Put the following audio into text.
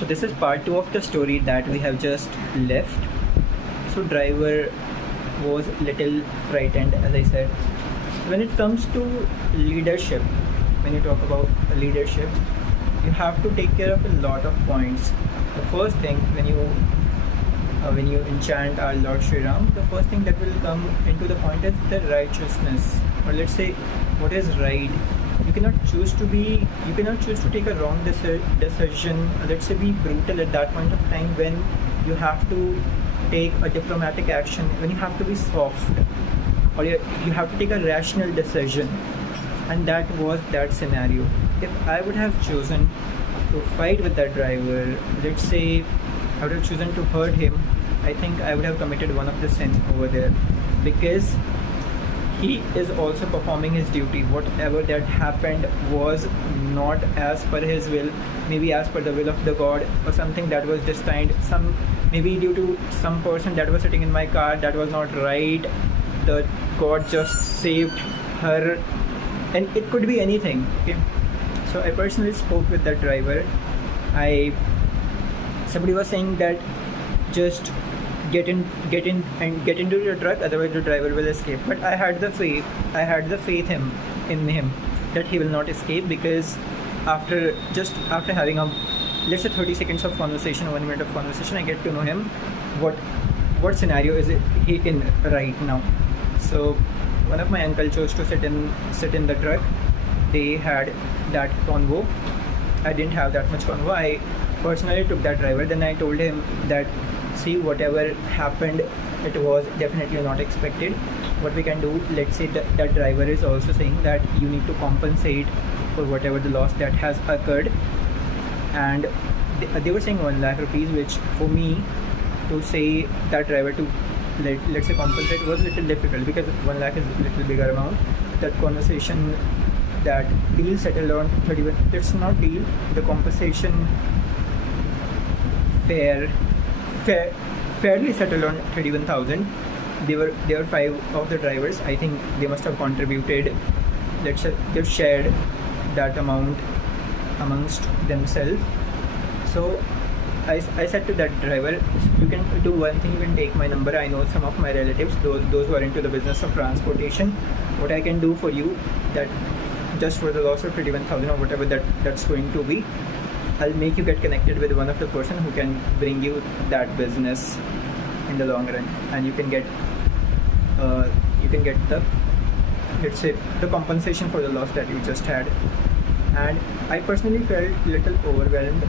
So this is part 2 of the story that we have just left. So driver was little frightened, as I said. When it comes to leadership, when you talk about leadership, you have to take care of a lot of points. The first thing, when you enchant our Lord Sri Ram, the first thing that will come into the point is the righteousness, or let's say what is right. You cannot choose to take a wrong decision. Let's say be brutal at that point of time when you have to take a diplomatic action, when you have to be soft, or you have to take a rational decision. And that was that scenario. If I would have chosen to fight with that driver, let's say I would have chosen to hurt him, I think I would have committed one of the sin over there, because he is also performing his duty. Whatever that happened was not as per his will, maybe as per the will of the God, or something that was destined, maybe due to some person that was sitting in my car that was not right. The God just saved her, and it could be anything. Okay, so I personally spoke with that driver. Somebody was saying that just get into your truck, otherwise the driver will escape. But I had the faith in him that he will not escape, because after having a, let's say, 30 seconds of conversation, 1 minute of conversation, I get to know him, what scenario is he in right now. So one of my uncle chose to sit in the truck. They had that convo. I didn't have that much convo. I personally took that driver. Then I told him that, see, whatever happened, it was definitely not expected. What we can do, let's say that driver is also saying that you need to compensate for whatever the loss that has occurred. And they were saying 1 lakh rupees, which for me to say that driver to let's say compensate was a little difficult, because 1 lakh is a little bigger amount. That conversation, that deal settled on 31. It's not deal. The compensation fairly settled on 31,000. There were 5 of the drivers. I think they must have contributed. Let's say they've shared that amount amongst themselves. So I said to that driver, you can do one thing, you can take my number. I know some of my relatives, those who are into the business of transportation. What I can do for you, that just for the loss of 31,000 or whatever that's going to be, I'll make you get connected with one of the person who can bring you that business in the long run, and you can get the, let's say, the compensation for the loss that you just had. And I personally felt little overwhelmed